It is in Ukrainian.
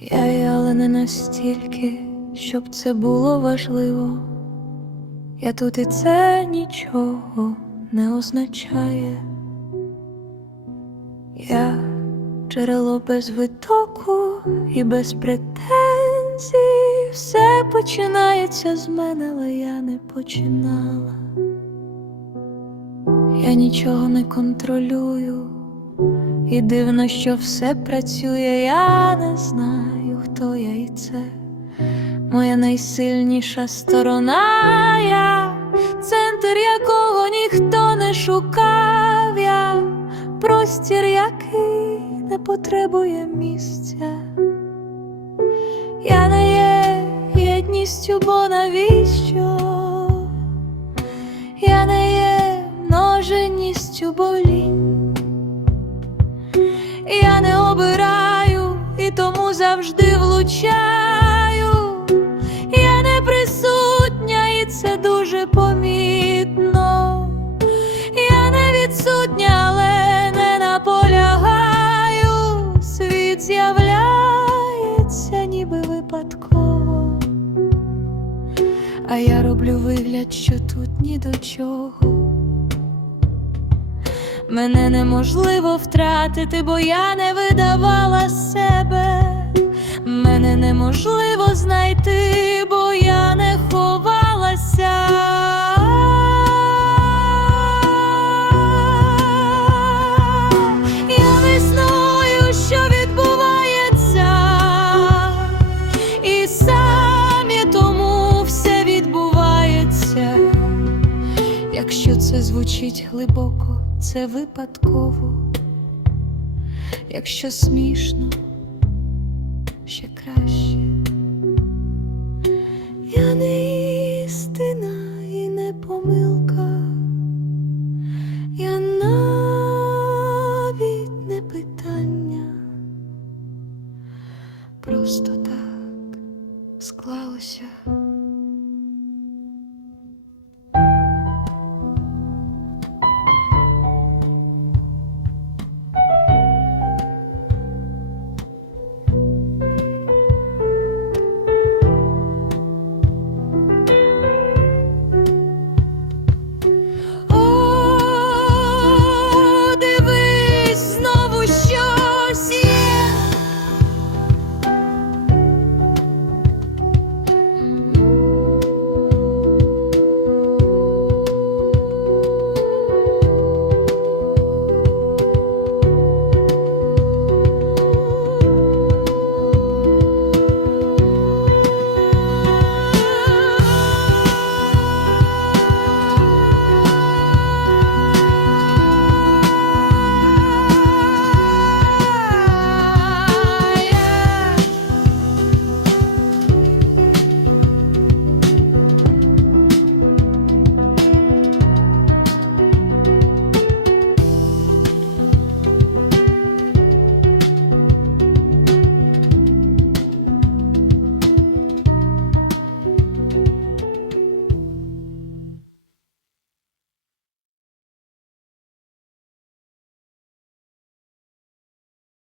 Я але не настільки, щоб це було важливо. Я тут і це нічого не означає. Я джерело без витоку і без претензій. Все починається з мене, але я не починала. Я нічого не контролюю. І дивно, що все працює, я не знаю, хто я і це моя найсильніша сторона, я центр якого ніхто не шукав, я простір, який не потребує місця. Я не є єдністю, бо навіщо? Множеністю болінь. Я не обираю і тому завжди влучаю. Я не присутня, і це дуже помітно. Я не відсутня, але не наполягаю. Світ з'являється, ніби випадково. А я роблю вигляд, що тут ні до чого. Мене неможливо втратити, бо я не видавала себе. Мене неможливо знайти, бо я не ховалася. Якщо це звучить глибоко, це випадково. Якщо смішно, ще краще. Я не істина і не помилка. Я навіть не питання. Просто так склалося.